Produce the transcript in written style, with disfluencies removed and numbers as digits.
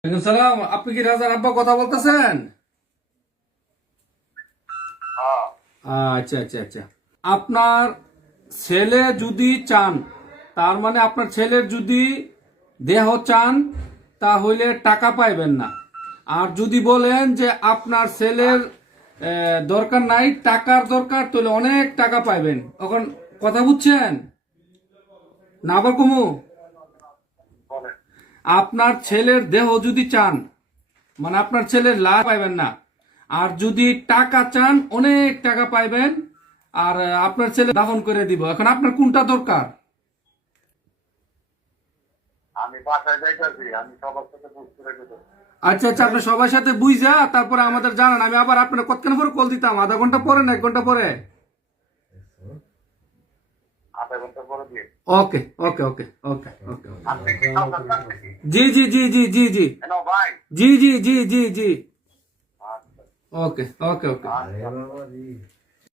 ওয়ালাইকুম সালাম। আপনি কি রাজার আব্বা কথা বলতেছেন? আচ্ছা আচ্ছা আচ্ছা। আপনার ছেলে যদি চান, তার মানে আপনার ছেলের যদি দেহ চান, তাহলে টাকা পাইবেন না। আর যদি বলেন যে আপনার ছেলের দরকার নাই, টাকার দরকার, তাহলে অনেক টাকা পাইবেন। এখন কথা বুঝছেন না? আবার কমু, আপনার ছেলের দেহ যদি চান, মানে আপনার ছেলের লাভ পাইবেন না। আর যদি টাকা চান, অনেক টাকা পাইবেন। আর আপনার ছেলে দাফন করে দিব। এখন আপনার কোনটা দরকার? আমি বাসায় যাইতেছি, আমি সবার সাথে বুঝতে রেখেছি। আচ্ছা আচ্ছা, আপনি সবার সাথে বুঝা তারপরে আমাদের জানান। আমি আবার আপনার কতক্ষণ পরে কল দিতাম? আধা ঘন্টা পরে না 1 ঘন্টা পরে? আধা ঘন্টা পরে দিয়ে ওকে ওকে ওকে ওকে ওকে। আপনি কি খাওয়া খান নাকি? জি জি জি জি জি জি হ্যালো ভাই। জি জি জি জি জি। আচ্ছা ওকে ওকে ওকে। আচ্ছা।